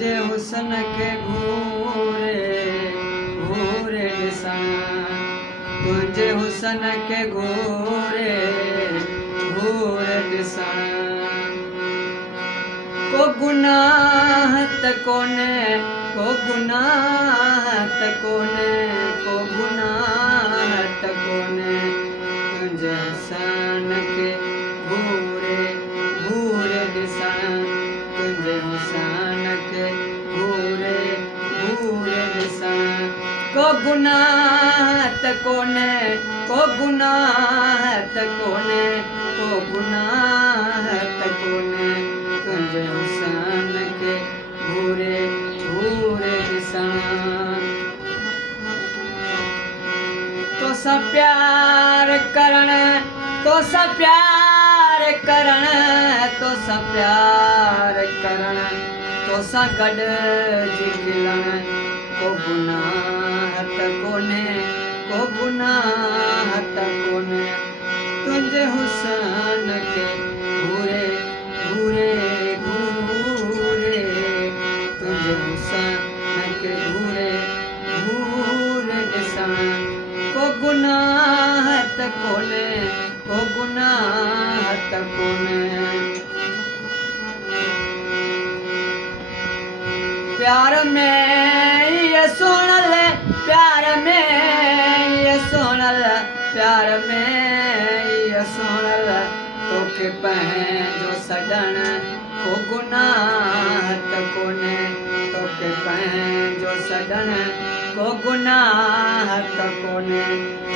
तुंहिंजे हुस्न खे घूरे घूरे ॾिसण तुंहिंजे हुस्न खे घूरे घूरे ॾिसण को गुनाह त कोन्हे को गुनाह त कोन्हे को गुनाह त कोन्हे तुंहिंजे हुस्न खे घूरे घूरे ॾिसण तुंहिंजे हुस्न खे घूरे घूरे ॾिसण को गुनाह त कोन्हे को गुनाह त कोन्हे को गुनाह त कोन्हे तुंहिंजे हुस्न खे घूरे घूरे ॾिसण तोसां प्यार करण तोसां प्यार करण तोसां प्यार करण तोसां गॾिजी खिलण को गुनाह त कोन्हे को गुनाह त कोन्हे तुंहिंजे हुस्न खे घूरे घूरे घूरे तुंहिंजे हुस्न खे घूरे घूरे ॾिसण को गुनाह त कोन्हे को गुनाह त कोन्हे प्यार में ये सोनल प्यार में ये सोनल प्यार में ये सोनल तोखे पंहिंजो सॾण को गुनाह त कोन्हे तोखे पंहिंजो सॾण को गुनाह त कोन्हे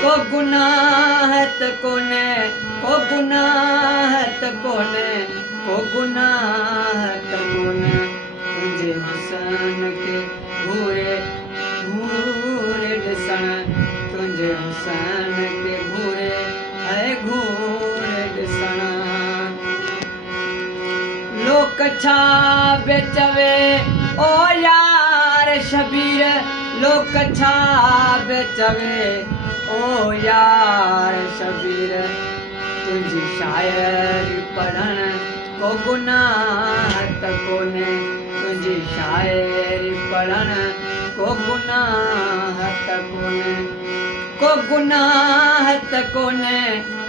को गुनाह त कोन्हे को गुनाह त कोन्हे को गुनाह त कोन्हे तुंहिंजे हुस्न खे घूरे घूरे ॾिसण तुंहिंजे हुस्न खे घूरे ऐं घूरे ॾिसण लोक छा बि चवे ओ यार शबीर लोक छा बि चवे ओ यार शबीर तुंहिंजी शाइरी पढ़ण को गुनाह त कोन्हे तुंहिंजी शाइरी पढ़ण को गुनाह त कोन्हे को गुनाह त कोन्हे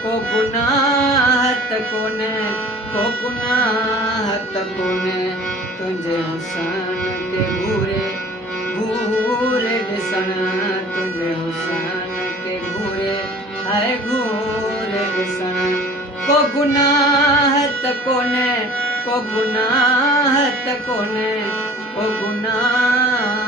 को गुनाह त कोन्हे को गुनाह त कोन्हे तुंहिंजे हुस्न खे घूरे घूरे ॾिसण तुंहिंजे हुस्न खे घूरे हाय घूरे ॾिसण को गुनाह त कोन्हे को गुनाह त कोन्हे को गुनाह